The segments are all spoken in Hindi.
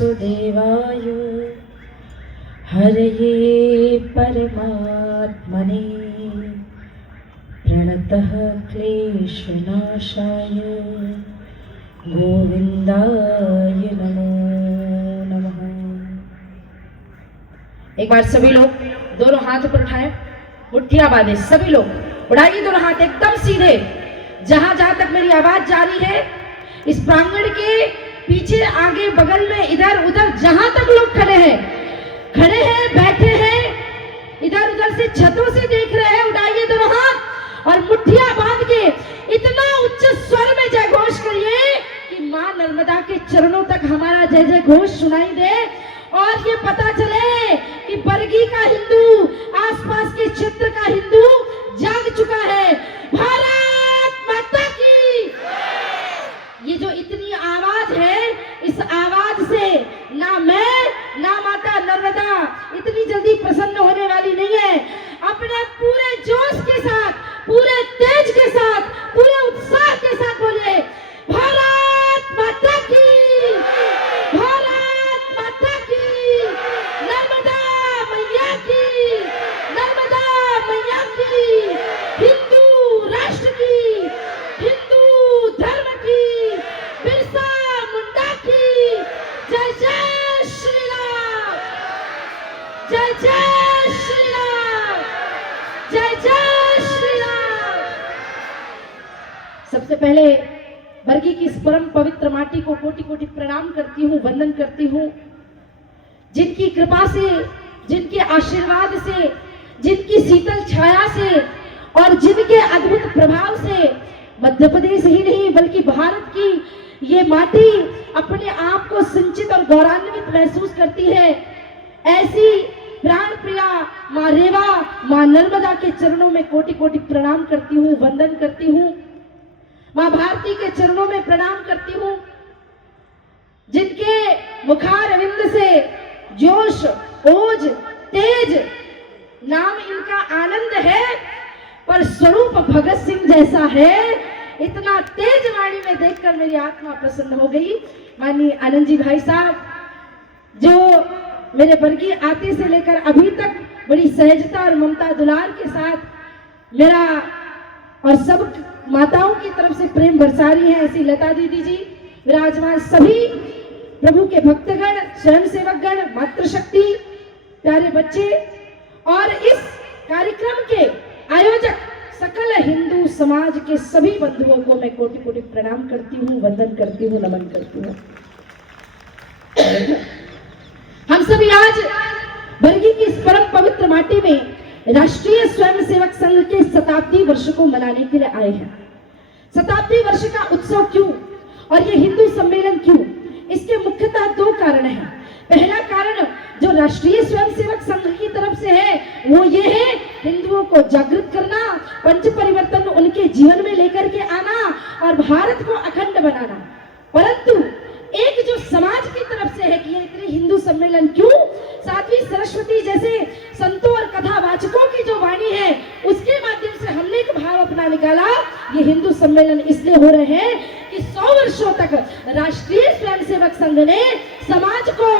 वासुदेवाय हरये परमात्मने प्रणतः क्लेशनाशाय गोविंदाय नमो नमः। एक बार सभी लोग दोनों हाथ ऊपर उठाएं, मुट्ठियां बांधे, सभी लोग उठाइए दोनों हाथ एकदम सीधे। जहां जहां तक मेरी आवाज जा रही है, इस प्रांगण के पीछे आगे बगल में इधर उधर जहां तक लोग खड़े हैं, बैठे हैं, इधर उधर से छतों से देख रहे हैं, उठाइए दोनों हाथ और मुट्ठियां बांध के इतना उच्च स्वर में जय घोष करिए कि मां नर्मदा के चरणों तक हमारा जय जय घोष सुनाई दे और ये पता चले कि बरगी का हिंदू, आसपास के क्षेत्र का हिंदू जाग चुका है। भारत माता की। ये जो इतनी आवाज है, इस आवाज से ना मैं ना माता नर्मदा इतनी जल्दी प्रसन्न होने वाली नहीं है। अपने पूरे जोश के साथ, पूरे तेज के साथ, पूरे उत्साह के साथ बोलिए भारत माता की, भारत माता की, नर्मदा मैया की, नर्मदा मैया की, हिंदू राष्ट्र की, हिंदू धर्म की, बिरसा मुंडा की, जय जय श्री राम, जय जय श्री राम, जय जय श्री राम। सबसे पहले बरगी की इस परम पवित्र माटी को कोटि कोटि प्रणाम करती हूँ, वंदन करती हूँ। जिनकी कृपा से, जिनके आशीर्वाद से, जिनकी शीतल छाया से और जिनके अद्भुत प्रभाव से मध्य प्रदेश ही नहीं बल्कि भारत की ये माटी अपने आप को सिंचित और गौरवान्वित महसूस करती है। ऐसी प्राण प्रिया माँ रेवा, माँ नर्मदा के चरणों में कोटि कोटि प्रणाम करती हूँ, वंदन करती हूँ। माँ भारती के चरणों में प्रणाम करती हूँ, जिनके मुखारविंद से जोश, ओज, तेज, नाम इनका आनंद है पर स्वरूप भगत सिंह जैसा है। इतना तेज वाणी में देखकर मेरी आत्मा प्रसन्न हो गई। माननीय आनंद जी भाई साहब, जो मेरे बरगी आते से लेकर अभी तक बड़ी सहजता और ममता दुलार के साथ मेरा और सब माताओं की तरफ से प्रेम बरसा रही है, ऐसी लता दीदी जी, विराजमान सभी प्रभु के भक्तगण, स्वयं सेवकगण, मातृशक्ति, प्यारे बच्चे और इस कार्यक्रम के आयोजक सकल हिंदू समाज के सभी बंधुओं को मैं कोटि कोटि प्रणाम करती हूँ, वंदन करती हूँ, नमन करती हूँ। हम सभी आज बरगी की इस परम पवित्र माटी में राष्ट्रीय स्वयंसेवक संघ के शताब्दी वर्ष को मनाने के लिए आए हैं। शताब्दी वर्ष का उत्सव क्यों और ये हिंदू सम्मेलन क्यों? इसके मुख्यतः दो कारण हैं। पहला कारण जो राष्ट्रीय स्वयंसेवक संघ की तरफ से है वो ये है हिंदुओं को जागृत करना, पंच परिवर्तन उनके जीवन में लेकर के आना और भारत को अखंड बनाना। परंतु एक जो समाज की तरफ से है कि ये इतने हिंदू सम्मेलन क्यों, साध्वी सरस्वती जैसे संतों और कथावाचकों की जो वाणी है उसके माध्यम से हमने एक भाव अपना निकाला। ये हिंदू सम्मेलन इसलिए हो रहे हैं कि 100 वर्षों तक राष्ट्रीय स्वयंसेवक संघ ने समाज को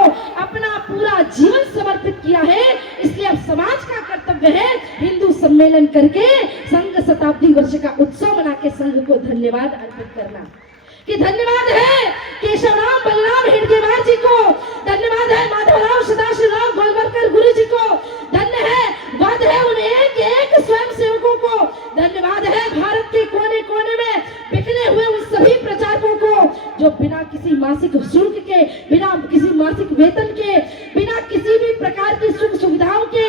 अपना पूरा जीवन समर्पित किया है। इसलिए अब समाज का कर्तव्य है हिंदू सम्मेलन करके संघ शताब्दी वर्ष का उत्सव मना के संघ को धन्यवाद अर्पित करना। कि धन्यवाद है केशवराम बलराम हेडगेवार जी को, धन्यवाद है माधवराव सदाशिवराव गोलवलकर गुरु जी को, धन्यवाद है उन एक स्वयं सेवकों को, धन्यवाद है भारत के कोने कोने में बिखरे हुए उन सभी प्रचारकों को जो बिना किसी मासिक शुल्क के, बिना किसी मासिक वेतन के, बिना किसी भी प्रकार की सुख सुविधाओं के,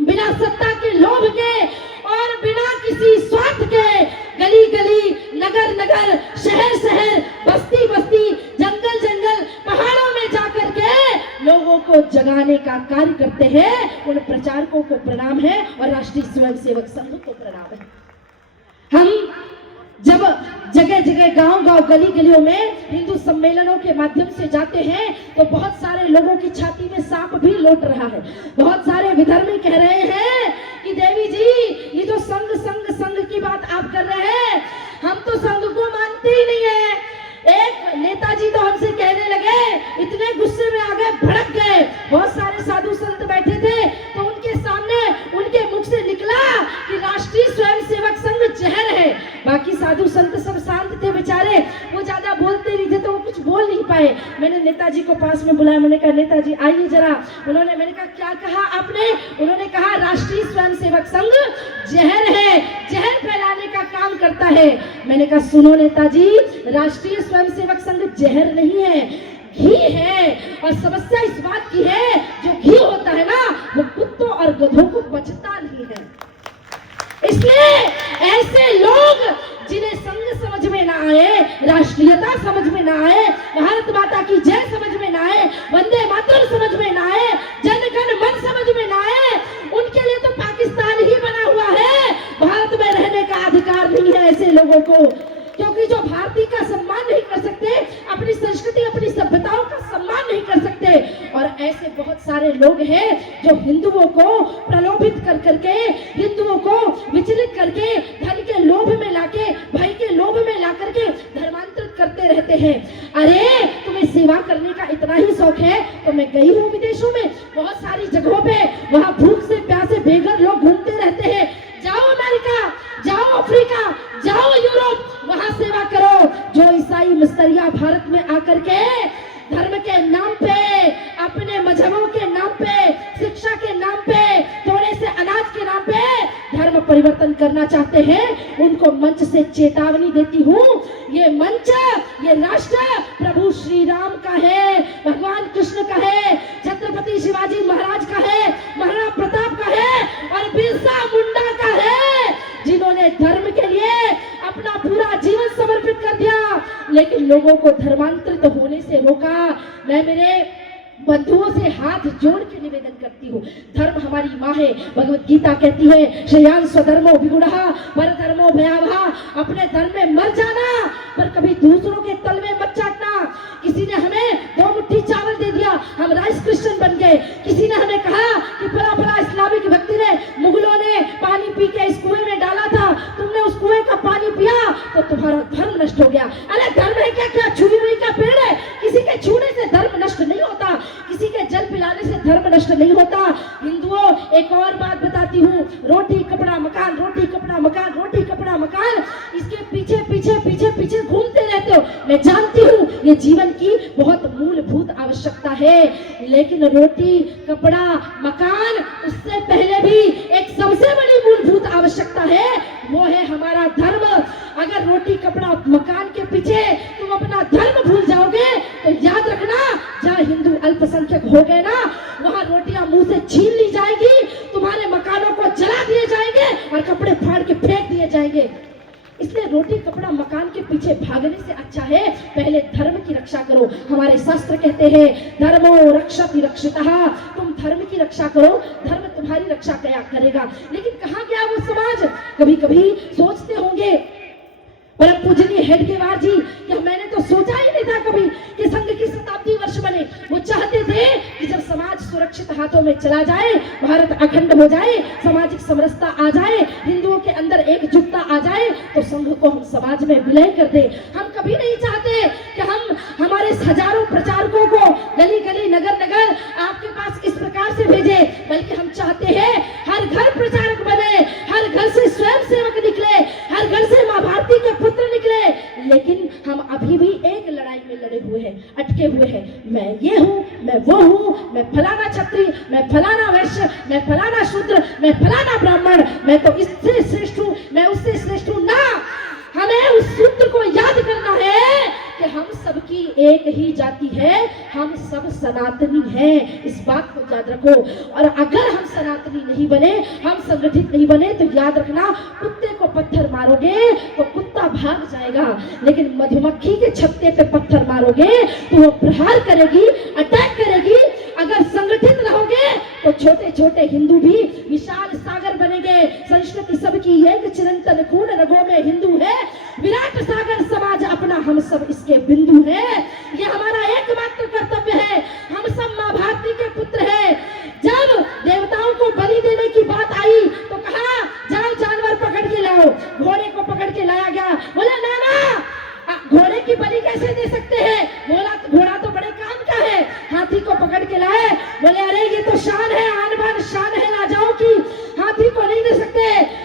बिना सत्ता के लोभ के और बिना किसी स्वार्थ के गली गली, नगर नगर, शहर शहर, बस्ती बस्ती, जंगल जंगल, पहाड़ों में जाकर के लोगों को जगाने का कार्य करते हैं। उन प्रचारकों को प्रणाम है और राष्ट्रीय स्वयंसेवक संघ को प्रणाम है। हम जब जगह जगह, गांव गांव, गली गलियों में हिंदू सम्मेलनों के माध्यम से जाते हैं तो बहुत सारे लोगों की छाती में सांप भी लौट रहा है। बहुत सारे विधर्मी कह रहे हैं कि देवी जी ये जो संघ संघ संघ की बात आप कर रहे हैं, हम तो संघ को मानते ही नहीं है। एक नेताजी नेताजी तो हमसे कहने लगे, इतने गुस्से में आ गए, भड़क गए। बहुत सारे साधु संत बैठे थे तो उनके सामने उनके मुख से निकला कि राष्ट्रीय स्वयंसेवक संघ जहर है। बाकी साधु संत सब शांत थे बेचारे, वो ज्यादा बोलते नहीं थे तो वो कुछ बोल नहीं पाए। मैंने नेताजी को पास में बुलाया, मैंने कहा नेताजी आइए जरा। मैंने कहा क्या कहा आपने? उन्होंने कहा राष्ट्रीय स्वयंसेवक संघ जहर है, जहर फैलाने का काम करता है। मैंने कहा सुनो नेताजी, राष्ट्रीय स्वयंसेवक संघ जहर नहीं है, घी है। और समस्या इस बात की है, जो घी होता है ना वो कुत्तों और गधों को बचता नहीं है। इसलिए ऐसे लोग जिन्हें संघ समझ में ना आए, राष्ट्रीयता समझ में ना आए, भारत माता की जय समझ में ना आए, वंदे मातरम समझ में ना आए, जन गण मन समझ में ना आए, उनके लिए तो पाकिस्तान ही बना हुआ है। भारत में रहने का अधिकार नहीं है ऐसे लोगों को, क्योंकि जो भारतीय का सम्मान नहीं कर सकते, अपनी संस्कृति अपनी सभ्यताओं का सम्मान नहीं कर सकते। और ऐसे बहुत सारे लोग हैं जो हिंदुओं को प्रलोभित कर करके, हिंदुओं को विचलित करके, धन के लोभ में लाके, भाई के लोभ में ला करके धर्मांतरित करते रहते हैं। अरे तुम्हें सेवा करने का इतना ही शौक है तो मैं गई हूँ विदेशों में, बहुत सारी जगहों पे, वहां भूख से प्यासे बेघर लोग घूमते रहते हैं। जाओ अमेरिका, जाओ अफ्रीका, जाओ यूरोप, वहां सेवा करो। जो ईसाई मिस्त्रियां भारत में आकर के धर्म के नाम पे, अपने मजहबों के नाम पे, शिक्षा के नाम पे, थोड़े से अनाज के नाम पे धर्म परिवर्तन करना चाहते हैं, उनको मंच से चेतावनी देती हूँ। ये मंच, ये राष्ट्र प्रभु श्री राम का है, भगवान कृष्ण का है, छत्रपति शिवाजी महाराज का है, महाराणा प्रताप का है और बिरसा मुंडा का है, जिन्होंने धर्म के लिए अपना पूरा जीवन समर्पित कर दिया, लेकिन लोगों को धर्मांतरित होने से रोका। मैं मेरे बंधुओं से हाथ जोड़ के निवेदन करती हूँ, धर्म हमारी माँ है। भगवत गीता कहती है, श्रेयान स्वधर्मो विगुणः परधर्मो भयावह। अपने धर्म में मर जाना, पर कभी दूसरों के तल में मत चाटना। किसी ने हमें 2 मुट्ठी चावल दे दिया, हम राइस क्रिश्चियन बन गए। किसी ने हमें कहा कि बड़ा इस्लामिक व्यक्ति ने, मुगलों ने पानी पी के इस कुएं में डाला था, तुमने उस कुएं का पानी पिया तो तुम्हारा धर्म नष्ट हो गया। अरे धर्म है क्या? क्या छुई हुई का पेड़ है? किसी के छूने से धर्म नष्ट नहीं होता, किसी के जल पिलाने से धर्म नष्ट नहीं होता। हिंदुओं, एक और बात बताती हूँ, रोटी कपड़ा मकान, रोटी कपड़ा मकान, रोटी कपड़ा मकान, इसके पीछे पीछे पीछे पीछे घूमते रहते हो। मैं जानती हूँ ये जीवन की बहुत मूलभूत आवश्यकता है, लेकिन रोटी कपड़ा मकान, उससे पहले भी एक सबसे बड़ी मूलभूत आवश्यकता है, वो है हमारा धर्म। अगर रोटी कपड़ा मकान के पीछे तुम अपना धर्म भूल जाओगे तो याद रखना, जहाँ हिंदू अल्पसंख्यक हो गए ना, वहां रोटियां मुंह से छीन ली जाएगी, तुम्हारे मकानों को जला दिए जाएंगे और कपड़े फाड़ के फेंक दिए जाएंगे। इसलिए रोटी कपड़ा मकान के पीछे भागने से अच्छा है पहले धर्म की रक्षा करो। हमारे शास्त्र कहते हैं, धर्मो रक्षति रक्षितः, तुम धर्म की रक्षा करो, धर्म तुम्हारी रक्षा क्या करेगा। लेकिन कहाँ गया वो समाज? कभी कभी सोचते होंगे परम पूजनीय हेडगेवार जी, क्या मैंने तो सोचा ही नहीं था कभी कि संघ की शताब्दी वर्ष बने। वो चाहते थे कि जब समाज सुरक्षित हाथों में चला जाए, भारत अखंड हो जाए, सामाजिक समरसता आ जाए, हिंदुओं के अंदर एकजुटता आ जाए, तो संघ को हम समाज में विलय कर दे। हम कभी नहीं चाहते कि हम हमारे हजारों प्रचारकों को गली गली नगर नगर आपके पास इस प्रकार से भेजे, बल्कि हम चाहते हैं हर घर प्रचारक बने, हर घर से स्वयं सेवक निकले, हर घर से माँ भारती के पुत्र निकले। लेकिन हम अभी भी एक लड़ाई में लड़े हुए हैं, अटके हुए हैं। मैं ये हूँ, मैं वो हूँ, मैं फलाना क्षत्रिय, मैं फलाना वैश्य, मैं फलाना शूद्र, मैं फलाना ब्राह्मण, मैं तो इससे श्रेष्ठ हूँ, मैं उससे श्रेष्ठ हूँ। ना, हमें उस सूत्र को याद करना है कि हम सबकी एक ही जाति है, हम सब सनातनी हैं। इस बात को याद रखो। और अगर हम सनातनी नहीं बने, हम संगठित नहीं बने, तो याद रखना, कुत्ते को पत्थर मारोगे तो कुत्ता भाग जाएगा, लेकिन मधुमक्खी के छत्ते पे पत्थर मारोगे तो वो प्रहार करेगी, अटैक करेगी। अगर संगठित रहोगे तो छोटे छोटे हिंदू भी विशाल सागर बनेंगे। संस्कृति सबकी एक, चिरंतन खून रगों में हिंदू है, विराट सागर समाज अपना, हम सब इसके बिंदु हैं। ये हमारा एकमात्र कर्तव्य है। हम सब माँ भारती के पुत्र हैं। जब देवताओं को बलि देने की बात आई तो कहा, जाओ जानवर पकड़ के लाओ। घोड़े को पकड़ के लाया गया। बोला ना, घोड़े की बलि कैसे दे सकते हैं? को पकड़ के लाए, बोले अरे ये तो शान है, आन बान शान है राजाओं की, हाथी को नहीं दे सकते।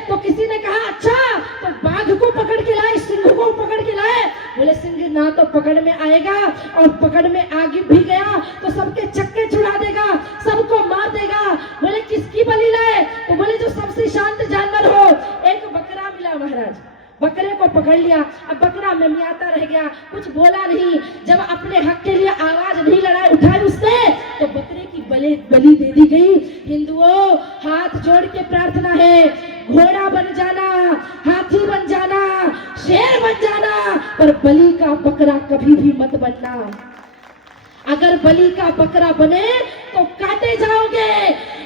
तो किसी ने कहा अच्छा तो बाघ को पकड़ के लाए, सिंह को पकड़ के लाए। बोले सिंह ना तो पकड़ में आएगा और पकड़ में आगे भी गया तो सबके चक्के छुड़ा देगा, सबको मार देगा। बोले किसकी बलि लाए? तो बोले जो सबसे शांत जानवर हो। एक बकरा मिला महाराज, बकरे को पकड़ लिया। अब बकरा ममियाता रह गया, कुछ बोला नहीं। जब अपने हक के लिए आवाज नहीं लड़ाई उठाई उसने, तो बकरे की बलि दे दी गई। हिंदुओं हाथ जोड़ के प्रार्थना है, घोड़ा बन जाना, हाथी बन जाना, शेर बन जाना, पर बलि का बकरा कभी भी मत बनना। अगर बलि का बकरा बने तो काटे जाओगे।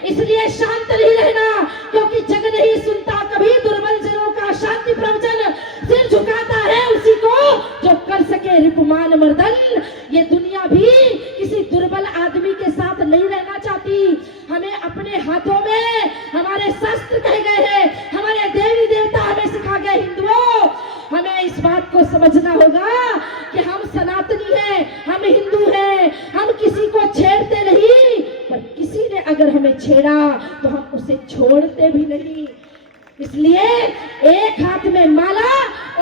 इसलिए शांत नहीं रहना, क्योंकि जग नहीं सुनता कभी दुर्बल जनों का शांति प्रवचन। सिर झुकाता है उसी को जो कर सके रिपुमान मर्दन। ये दुनिया भी किसी दुर्बल आदमी के साथ नहीं रहना चाहती। हमें अपने हाथों में हमारे शस्त्र कहे गए हैं, हमारे देवी देवता हमें सिखा गए। हिंदुओं हमें इस बात को समझना होगा कि हम सनातनी हैं, हम हिंदू हैं, हम किसी को छेड़ते नहीं, पर किसी ने अगर हमें छेड़ा तो हम उसे छोड़ते भी नहीं। इसलिए एक हाथ में माला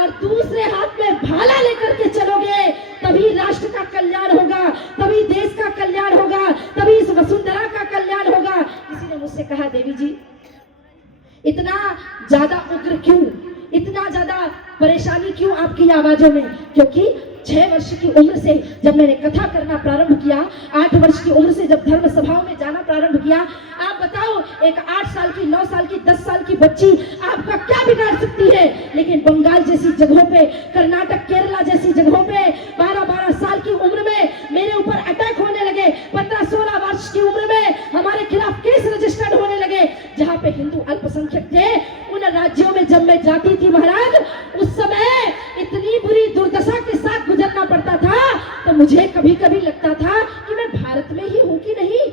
और दूसरे हाथ में भाला लेकर के चलोगे, तभी राष्ट्र का कल्याण होगा, तभी देश का कल्याण होगा, तभी इस वसुंधरा का कल्याण होगा। किसी ने मुझसे कहा देवी जी इतना ज्यादा उग्र क्यों, इतना ज्यादा परेशानी क्यों आपकी आवाजों में? क्योंकि 6 वर्ष की उम्र से जब मैंने कथा करना प्रारंभ किया, 8 वर्ष की उम्र से जब धर्म सभाओं में जाना प्रारंभ किया, आप बताओ एक 8 साल की, 9 साल की, 10 साल की बच्ची आपका क्या बिगाड़ सकती है? लेकिन बंगाल जैसी जगहों पे, कर्नाटक, केरला जैसी जगहों पे 12-12 साल की उम्र में मेरे ऊपर अटैक होने लगे। 15-16 वर्ष की उम्र में हमारे खिलाफ केस रजिस्टर्ड होने लगे। जहाँ पे हिंदू अल्पसंख्यक थे, उन राज्यों में जब मैं जाती थी महाराज, उस समय इतनी बुरी दुर्दशा के साथ गुजरना पड़ता था, तो मुझे कभी कभी लगता था कि मैं भारत में ही हूं कि नहीं,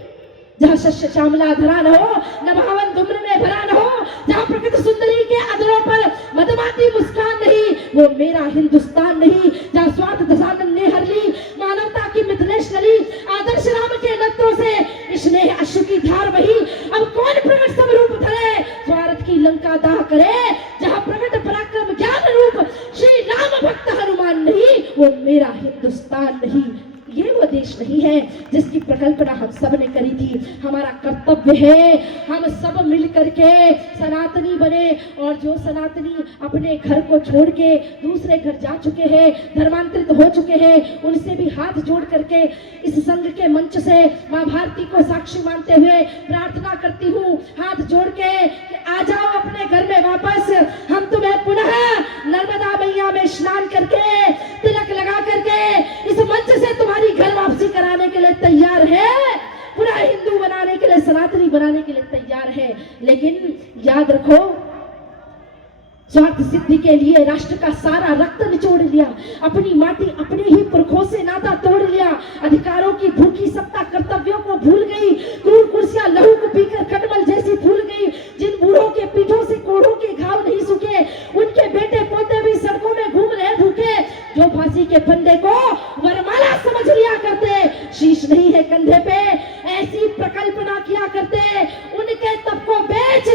जहाँ शस्य श्यामला धरा न हो, नभावन धूम्र में भरा न हो, जहाँ प्रकृति सुंदरी के अधरों पर मधुमाती मुस्कान नहीं, वो मेरा हिंदुस्तान नहीं। जहाँ स्वार्थ दशानन ने हर ली मानवता की मिथिलेश नली, आदर्श राम के नेत्रों से स्नेह अश्रु की धार बही। अब कौन प्रकट सब रूप धरे, स्वार्थ की लंका दाह करे, जहाँ प्रकट पराक्रम ज्ञान रूप श्री राम भक्त हनुमान नहीं, वो मेरा हिंदुस्तान नहीं। ये वो देश नहीं है जिसकी प्रकल्पना हम सब ने करी थी। हमारा कर्तव्य है हम सब मिल करके सनातनी बने, और जो सनातनी अपने घर को छोड़ के दूसरे घर जा चुके हैं, धर्मांतरित हो चुके हैं, उनसे भी हाथ जोड़ करके इस संघ के मंच से माँ भारती को साक्षी मानते हुए प्रार्थना करती हूँ, हाथ जोड़ के कि आ जाओ अपने घर में वापस। हम तुम्हें पुनः नर्मदा मैया में स्नान करके, तिलक लगा करके इस मंच से तुम्हारी घर वापसी कराने के लिए तैयार है, पूरा हिंदू बनाने के लिए, सनातनी बनाने के लिए तैयार है। लेकिन याद रखो, स्वार्थ सिद्धि के लिए राष्ट्र का सारा रक्त निचोड़ लिया, अपनी माटी अपने ही पुरखों से नाता तोड़ लिया, अधिकारों की भूखी सत्ता कर्तव्यों को भूल गई, क्रूर कुर्सियां लहू को पीकर खटमल जैसी फूल गई। जिन बूढ़ों के पीठों से कोढ़ों के घाव नहीं सूखे, उनके बेटे पोते भी सड़कों में घूम रहे भूखे। जो फांसी के फंदे को वरमाला समझ लिया करते, शीश नहीं है कंधे पे, ऐसी प्रकल्पना किया करते, उनके तब को बेच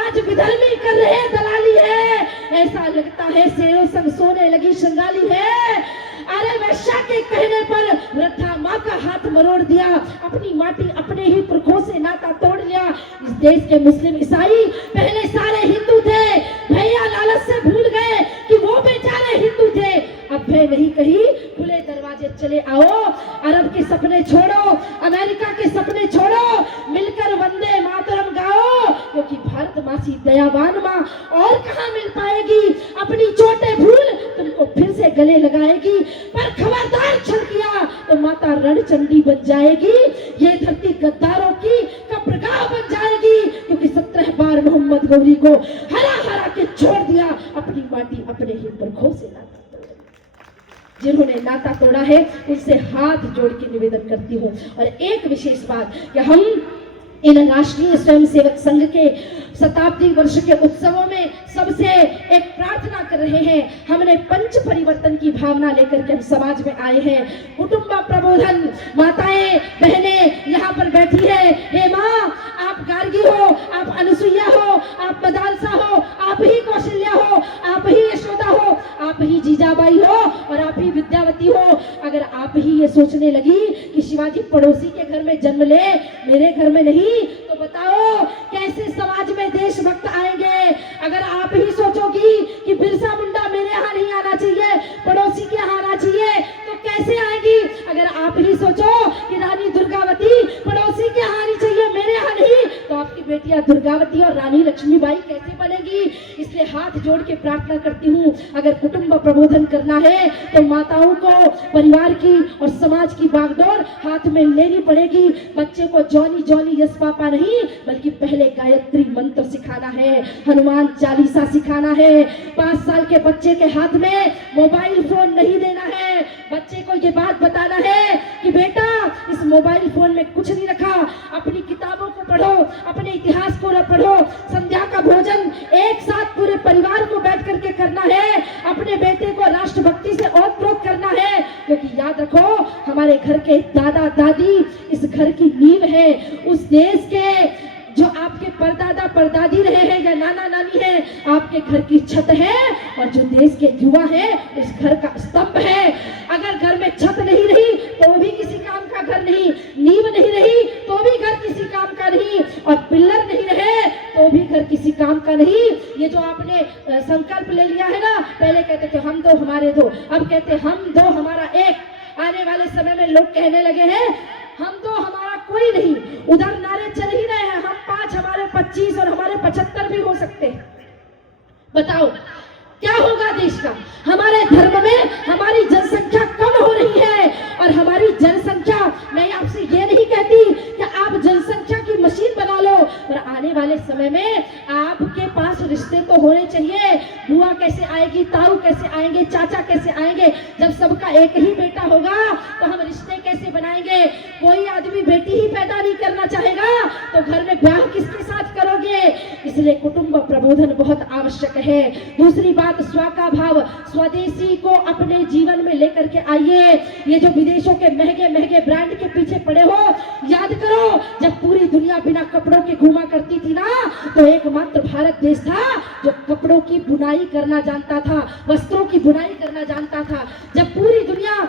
आज विधर्मी कर रहे दलाली है। ऐसा लगता है शेरों संग सोने लगी शंगाली है। अरे वैश्या के कहने पर वृद्धा माँ का हाथ मरोड़ दिया, अपनी माटी अपने ही पुरखों से नाता तोड़ लिया। इस देश के मुस्लिम ईसाई पहले सारे हिंदू थे, भैया लालच से भूल गए कि वो बेचारे हिंदू थे। अब भय नहीं कहीं, खुले दरवाजे चले आओ, अरब के सपने छोड़ो, अमेरिका के सपने छोड़ो, मिलकर वंदे मातरम गाओ, क्योंकि भारत माँ सी दयावान माँ और कहाँ मिल पाएगी। अपनी चोटें भूल तुमको फिर से गले लगाएगी, पर खबरदार छल किया तो माता रणचंडी बन जाएगी। ये धरती गद्दारों की कब्रगाह बन जाएगी, क्योंकि 17 बार मोहम्मद गौरी को हरा हरा के छोड़ दिया, अपनी माटी अपने ही पुरखों से नाता। जिन्होंने नाता तोड़ा है उनसे हाथ जोड़ के निवेदन करती हूँ। और एक विशेष बात कि हम इन राष्ट्रीय स्वयंसेवक संघ के शताब्दी वर्ष के उत्सवों में सबसे एक प्रार्थना कर रहे हैं। हमने पंच परिवर्तन की भावना लेकर के हम समाज में आए हैं। कुटुंब प्रबोधन, माताएं बहनें यहाँ पर बैठी है। हे माँ, आप गार्गी हो, आप अनुसुईया हो, आप मदालसा हो, आप ही कौशल्या हो, आप ही यशोदा हो, आप ही जीजाबाई हो और आप ही विद्यावती हो। अगर आप ही ये सोचने लगी कि शिवाजी पड़ोसी के घर में जन्म ले, मेरे घर में नहीं, तो बताओ कैसे समाज में देशभक्त आएंगे। अगर आप ही सोचोगी कि बिरसा मुंडा मेरे यहाँ नहीं आना चाहिए, पड़ोसी के यहाँ आना चाहिए, तो कैसे आएगी। अगर आप ही सोचो कि रानी दुर्गावती पड़ोसी के यहाँ आनी चाहिए, मेरे यहाँ नहीं, तो आपकी बेटियां दुर्गावती और रानी लक्ष्मीबाई कैसे बनेगी। इसलिए हाथ जोड़ के प्रार्थना करती हूँ, अगर कुटुंब प्रबोधन करना है तो माताओं को परिवार की और समाज की बागडोर हाथ में लेनी पड़ेगी। बच्चे को जॉनी जॉनी यस पापा नहीं, बल्कि पहले गायत्री मंत्र सिखाना है, हनुमान चालीसा सिखाना है। 5 साल के बच्चे के हाथ में मोबाइल फोन नहीं देना है। बच्चे को ये बात बताना है कि बेटा, इस मोबाइल फोन में कुछ नहीं रखा, अपनी किताबों को पढ़ो, अपने इतिहास को पढ़ो। संध्या का भोजन एक साथ पूरे परिवार को बैठ करके करना है। अपने बेटे को राष्ट्रभक्ति से ओतप्रोत करना है, क्योंकि याद रखो, हमारे घर के दादा दादी इस घर की नींव है। उस देश के जो आपके परदादा परदादी रहे हैं या नाना नानी है, आपके घर की छत है, और जो देश के युवा है उस घर का स्तंभ है। अगर घर में छत नहीं रही तो भी किसी काम का घर नहीं, नींव नहीं रही तो भी घर किसी काम का नहीं, और पिल्लर नहीं रहे तो भी घर किसी काम का नहीं। ये जो आपने संकल्प ले लिया है ना, पहले कहते थे हम दो हमारे दो, अब कहते हम दो हमारा एक। आने वाले समय में लोग कहने लगे हैं हम दो हमारा कोई नहीं। उधर नारे चल ही रहे हैं, हम 5 हमारे 25 और हमारे 75 भी हो सकते हैं। बताओ क्या होगा देश का। हमारे धर्म में हमारी जनसंख्या कम हो रही है, और हमारी जनसंख्या, मैं आपसे ये नहीं कहती कि आप जनसंख्या की मशीन बना लो, पर आने वाले समय में आपके पास रिश्ते तो होने चाहिए। बुआ कैसे आएगी, ताऊ कैसे आएंगे, चाचा कैसे आएंगे। जब सबका एक ही बेटा होगा तो हम रिश्ते कैसे बनाएंगे। कोई आदमी बेटी ही पैदा नहीं करना चाहेगा तो घर में ब्याह किसके साथ करोगे। इसलिए कुटुंब प्रबोधन बहुत आवश्यक है। दूसरी बात, स्व का भाव, स्वदेशी को अपने जीवन में लेकर के आइए। ये जो विदेशों के महंगे महंगे ब्रांड के पीछे पड़े हो, याद करो जब पूरी दुनिया बिना कपड़ों के घूमा करती थी ना, तो एकमात्र भारत देश था जो कपड़ों की बुनाई करना जानता था, वस्त्रों की बुनाई करना जानता था। जब पूरी दुनिया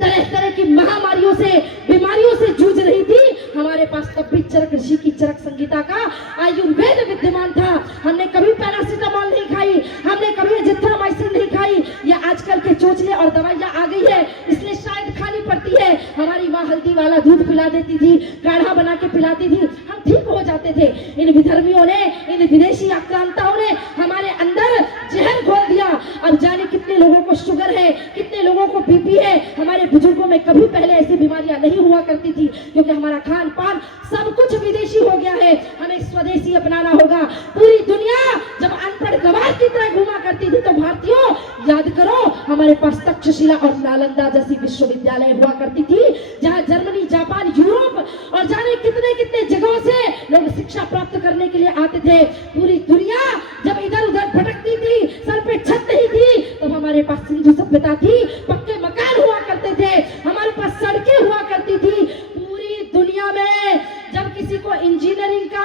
तरह तरह की महामारियों से, बीमारियों से जूझ रही थी, हमारे पास तब भी चरक ऋषि की चरक संहिता का आयुर्वेद विद्यमान था। हमने कभी पैरासिटामॉल नहीं खाई, हमने कभी एजिथ्रोमाइसिन नहीं खाई। ये आजकल के चोचले और दवाइयाँ आ गई है, इसलिए शायद खानी पड़ती है। हमारी माँ हल्दी वाला दूध पिला देती थी, काढ़ा बना के पिलाती थी, हम ठीक हो जाते थे। इन विधर्मियों ने, इन विदेशी आक्रांताओं ने हमारे अंदर जहर घोल दिया। अब जाने कितने लोगों को शुगर है, कितने लोगों को बीपी है। हमारे बुजुर्गों में कभी पहले ऐसी बीमारियां नहीं हुआ करती थी, क्योंकि हमारा खान पान सब कुछ विदेशी हो गया है। हमें स्वदेशी अपनाना होगा। पूरी दुनिया जब अनपढ़ गवार की तरह घूमा करती थी, तो भारतीयों याद करो, हमारे पास तक्षशिला और नालंदा जैसी विश्वविद्यालय हुआ करती थी, जहां जर्मनी, जापान, यूरोप और जाने कितने कितने जगहों से लोग शिक्षा प्राप्त करने के लिए आते थे। पूरी दुनिया जब इधर उधर भटकती थी, सर पे छत नहीं थी, तब हमारे पास सिंधु सभ्यता थी, पक्के मकान हुआ करते थे, हमारे पास सड़कें हुआ करती थी। पूरी दुनिया में जब किसी को इंजीनियरिंग का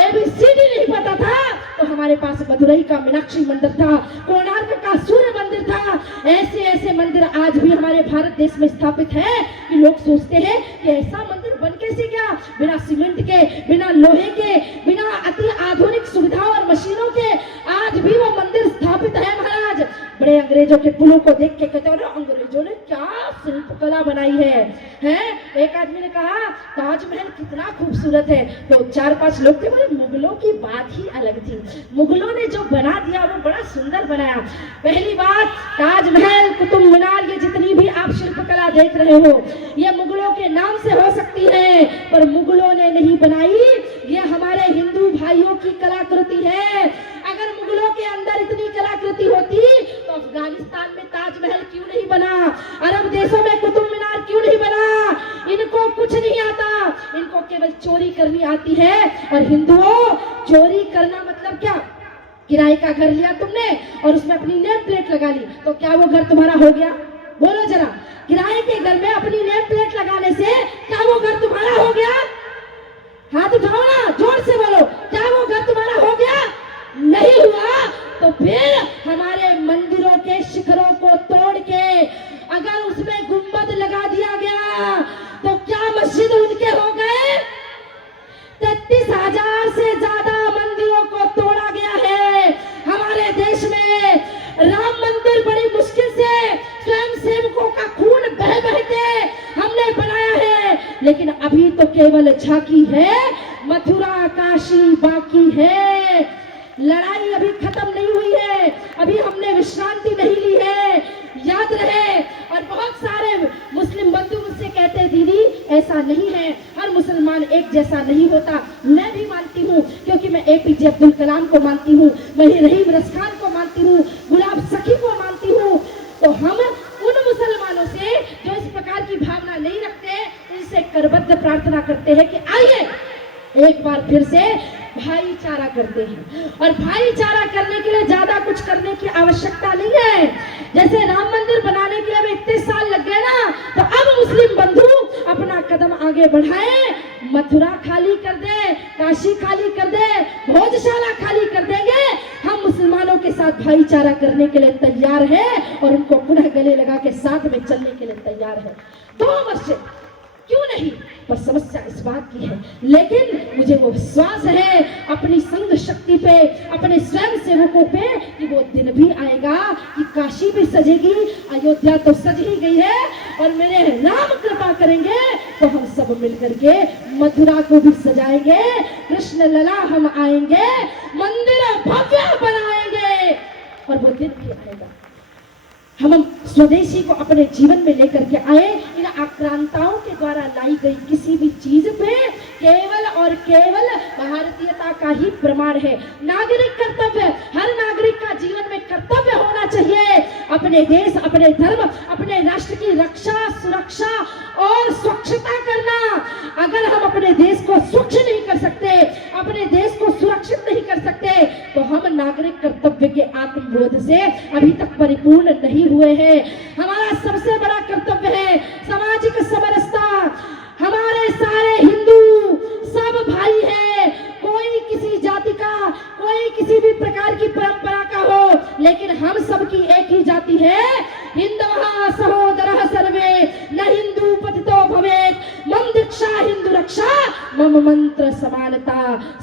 ABCD नहीं पता था, तो हमारे पास मदुरई का मीनाक्षी मंदिर था, कोणार्क का सूर्य मंदिर था। ऐसे ऐसे मंदिर आज भी हमारे भारत देश में स्थापित है कि लोग सोचते हैं कि ऐसा मंदिर बन कैसे गया, बिना सीमेंट के, बिना लोहे के, बिना अति आधुनिक सुविधाओं और मशीनों के आज भी वो मंदिर स्थापित है। महाराज बड़े अंग्रेजों के पुलों को देख के कहते हैं अंग्रेजों ने क्या शिल्पकला बनाई है। एक आदमी ने कहा ताजमहल कितना खूबसूरत है, तो 4-5 लोग थे, बोले मुगलों की बात ही अलग थी, मुगलों ने जो बना दिया वो बड़ा सुंदर बनाया। पहली बात, ताजमहल, कुतुब मीनार, ये जितनी भी आप शिल्पकला देख रहे हो, ये मुगलों के नाम से हो सकती है, पर मुगलों ने नहीं बनाई, ये हमारे हिंदू भाइयों की कलाकृति है। अगर मुगलों के अंदर इतनी कलाकृति होती तो अफगानिस्तान में ताजमहल क्यों नहीं बना, अरब देशों में कुतुब मीनार क्यों नहीं बना। इनको कुछ नहीं आता, इनको केवल केवल चोरी करनी आती है। और हिंदुओं, चोरी करना मतलब क्या? किराए का घर लिया तुमने और उसमें अपनी नेम प्लेट लगा ली, तो क्या वो घर तुम्हारा हो गया? बोलो जरा, किराए के घर में अपनी नेम प्लेट लगाने से क्या वो घर तुम्हारा हो गया? हाथ उठाओ ना, जोर से बोलो, क्या वो घर तुम्हारा हो गया? नहीं हुआ। तो फिर हमारे मंदिरों के शिखरों को तोड़ के अगर उसमें गुंबद लगा दिया गया तो क्या मस्जिद उनके हो गए? 33,000 से ज्यादा मंदिरों को तोड़ा गया है हमारे देश में। राम मंदिर बड़ी मुश्किल से स्वयं सेवकों का खून बह बह के हमने बनाया है, लेकिन अभी तो केवल झांकी है, मथुरा काशी बाकी है। लड़ाई अभी खत्म नहीं हुई है, अभी हमने विश्रांति नहीं ली है, याद रहे। और बहुत सारे मुस्लिम बंधु मुझसे कहते हैं दीदी ऐसा नहीं है, हर मुसलमान एक जैसा नहीं होता। मैं भी मानती हूँ, क्योंकि मैं APJ अब्दुल कलाम को मानती हूँ, मैं रहीम रसखान को मानती हूँ, गुलाब सखी को मानती हूँ। तो हम उन मुसलमानों से जो इस प्रकार की भावना नहीं रखते, उनसे करबद्ध प्रार्थना करते हैं कि आइए एक बार फिर से भाईचारा करते हैं। और भाईचारा करने के लिए ज्यादा कुछ करने की आवश्यकता नहीं है। जैसे राम मंदिर बनाने के लिए हमें इतने साल लग गए ना, तो अब मुस्लिम बंधु अपना कदम आगे बढ़ाएं, मथुरा खाली कर दे, काशी खाली कर दे, भोजशाला खाली कर देंगे। हम मुसलमानों के साथ भाईचारा करने के लिए तैयार है और उनको पुनः गले लगा के साथ में चलने के लिए तैयार है। 2 मस्जिद क्यों नहीं, पर समस्या इस बात की है। लेकिन मुझे वो विश्वास है अपनी संघ शक्ति पे, अपने स्वयं सेवकों पे, कि वो दिन भी आएगा कि काशी भी सजेगी, अयोध्या तो सज ही गई है, और मेरे राम कृपा करेंगे तो हम सब मिलकर के मथुरा को भी सजाएंगे, कृष्ण लला हम आएंगे, मंदिर भव्य बनाएंगे, और वो दिन भी आएगा। हम स्वदेशी को अपने जीवन में लेकर के आए। इन आक्रांताओं के द्वारा लाई गई किसी भी चीज पे केवल और केवल भारतीयता का ही प्रमाण है। नागरिक कर्तव्य, हर नागरिक का जीवन में कर्तव्य होना चाहिए अपने देश, अपने धर्म, अपने राष्ट्र की रक्षा, सुरक्षा और स्वच्छता करना। अगर हम अपने देश को स्वच्छ नहीं कर सकते, अपने देश को सुरक्षित नहीं कर सकते, तो हम नागरिक कर्तव्य के आत्मबोध से अभी तक परिपूर्ण नहीं हुए हैं। हमारा सबसे बड़ा कर्तव्य है सामाजिक समरसता। हमारे सारे हिंदू सब भाई है, कोई किसी जाति का, कोई किसी भी प्रकार की परंपरा का हो, लेकिन हम सब की एक ही जाति है। हिंदवः सहोदरः सर्वे न हिंदू पतितो भवेत्, मम दीक्षा हिंदू रक्षा मम मंत्र समानता।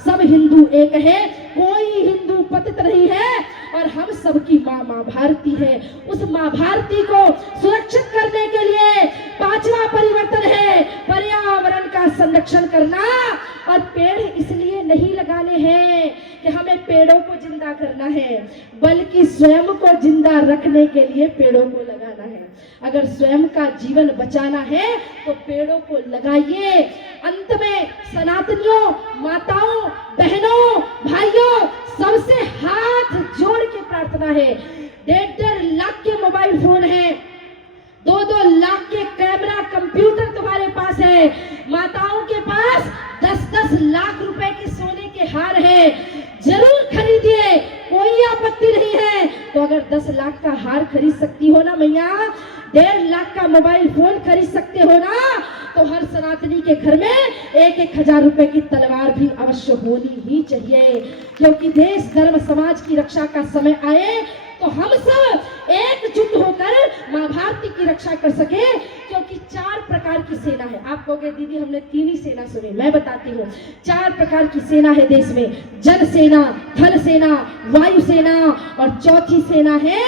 सब हिंदू एक है, कोई हिंदू पतित नहीं है, और हम सबकी माँ भारती है। उस माँ भारती को सुरक्षित करने के लिए 5वां परिवर्तन है पर्यावरण का संरक्षण करना। और पेड़ इसलिए नहीं लगाने हैं कि हमें पेड़ों को जिंदा करना है, बल्कि स्वयं को जिंदा रखने के लिए पेड़ों को लगाना है। अगर स्वयं का जीवन बचाना है तो पेड़ों को लगाइए। अंत में सनातनियों, माताओं, बहनों, भाइयों, सबसे हाथ जोड़ के प्रार्थना है। 1.5 लाख के मोबाइल फोन है, 2-2 लाख के कैमरा कंप्यूटर तुम्हारे पास है, माताओं के पास 10-10 लाख रुपए के सोने के हार है, जरूर खरीदिए, कोई आपत्ति नहीं है। तो अगर 10 लाख का हार खरीद सकती हो ना मैया, 1.5 लाख का मोबाइल फोन खरीद सकते हो ना, तो हर सनातनी के घर में 1-1 हजार रुपए की तलवार भी अवश्य होनी ही चाहिए। क्योंकि देश, धर्म, समाज की रक्षा का समय आए तो हम सब एकजुट होकर माँ भारती की रक्षा कर सके। क्योंकि 4 प्रकार की सेना है। आप कहोगे दीदी हमने 3 ही सेना सुनी, मैं बताती हूँ। 4 प्रकार की सेना है देश में, जल सेना, थल सेना, वायु सेना, और चौथी सेना है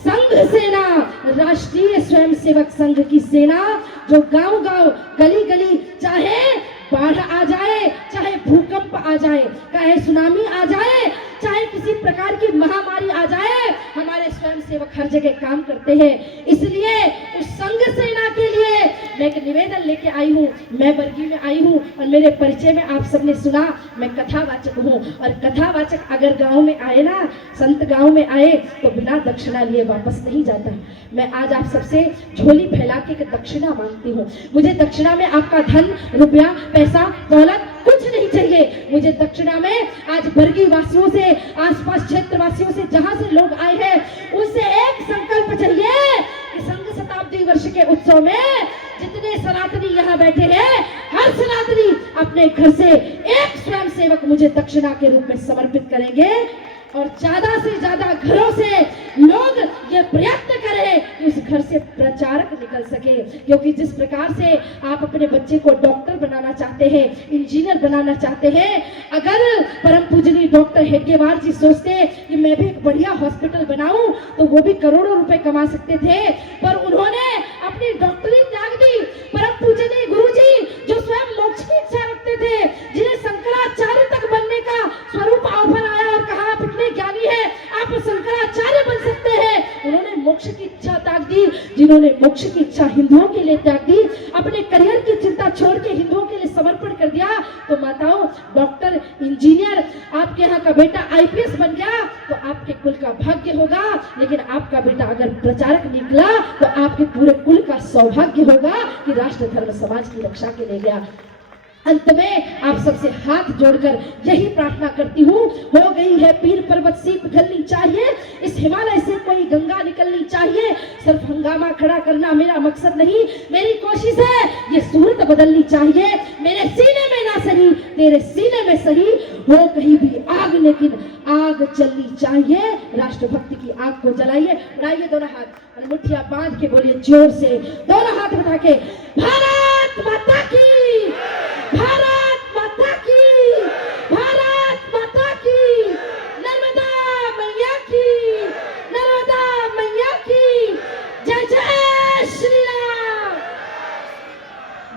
संघ सेना, राष्ट्रीय स्वयंसेवक संघ की सेना, जो गांव-गांव, गली-गली, चाहे बाढ़ आ जाए, चाहे भूकंप आ जाए, चाहे सुनामी आ जाए, चाहे किसी प्रकार की महामारी आ जाए, हमारे स्वयंसेवक हर जगह काम करते हैं। इसलिए उस संघ सेना के लिए मैं एक निवेदन लेके आई हूँ। मैं बरगी में आई हूँ और मेरे परिचय में आप सबने सुना मैं कथावाचक हूँ, और कथावाचक अगर गांव में आए ना, संत गांव में आए तो बिना दक्षिणा लिए वापस नहीं जाता। मैं आज आप सबसे झोली फैला के दक्षिणा मांगती हूँ। मुझे दक्षिणा में आपका धन, रुपया, पैसा, दौलत कुछ नहीं चाहिए। मुझे दक्षिणा में आज बरगी वासियों से, आसपास क्षेत्र वासियों से, जहां से लोग आए हैं, उनसे एक संकल्प चाहिए कि संघ शताब्दी वर्ष के उत्सव में जितने सनातनी यहाँ बैठे हैं, हर सनातनी अपने घर से एक स्वयं सेवक मुझे दक्षिणा के रूप में समर्पित करेंगे, और ज्यादा से ज्यादा घरों से लोग ये प्रयत्न करें कि उस घर से प्रचारक निकल सके। क्योंकि जिस प्रकार से आप अपने बच्चे को डॉक्टर बनाना चाहते हैं, इंजीनियर बनाना चाहते हैं, अगर परम पूजनीय डॉक्टर हेडगेवार जी सोचते कि मैं भी एक बढ़िया हॉस्पिटल बनाऊं तो वो भी करोड़ों रुपए कमा सकते थे, पर उन्होंने अपनी डॉक्टरी त्याग दी। परम पूजनीय गुरु जी जो स्वयं मोक्ष की इच्छा रखते थे, जिन्हें शंकराचार्य तक बनने का स्वरूप ऑफर आया और कहा आप इतने ज्ञानी है, आप शंकराचार्य बन सकते हैं, उन्होंने मोक्ष की इच्छा त्याग दी। जिन्होंने मोक्ष की इच्छा हिंदुओं के लिए त्याग दी, अपने करियर की चिंता छोड़ के हिंदुओं के लिए समर्पण कर दिया, तो माताओं डॉक्टर, इंजीनियर, आपके यहाँ का बेटा आईपीएस बन गया तो आपके कुल का भाग्य होगा, लेकिन आपका बेटा अगर प्रचारक निकला तो आपके पूरे कुल का सौभाग्य होगा कि राष्ट्र धर्म समाज की रक्षा के लिए गया। अंत में आप सबसे हाथ जोड़कर यही प्रार्थना करती हूँ, हो गई है पीर पर्वत से पिघलनी चाहिए, इस हिमालय से कोई गंगा निकलनी चाहिए। सिर्फ हंगामा खड़ा करना मेरा मकसद नहीं, मेरी कोशिश है ये सूरत बदलनी चाहिए। मेरे सीने में ना सही, तेरे सीने में सही, हो कहीं भी आग, लेकिन आग जलनी चाहिए। राष्ट्रभक्ति की आग को जलाइए। उठाइए दोनों हाथ और मुट्ठियां बांध के बोलिए जोर से, दोनों हाथ उठा के, भारत माता की, भारत माता की, भारत माता की, नर्मदा मैया की, नर्मदा मैया की, जय जय श्री राम,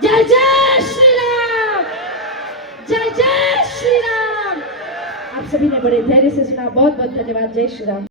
जय जय श्री राम, जय जय श्री राम। आप सभी ने बड़े धैर्य से सुना, बहुत बहुत धन्यवाद। जय श्री राम।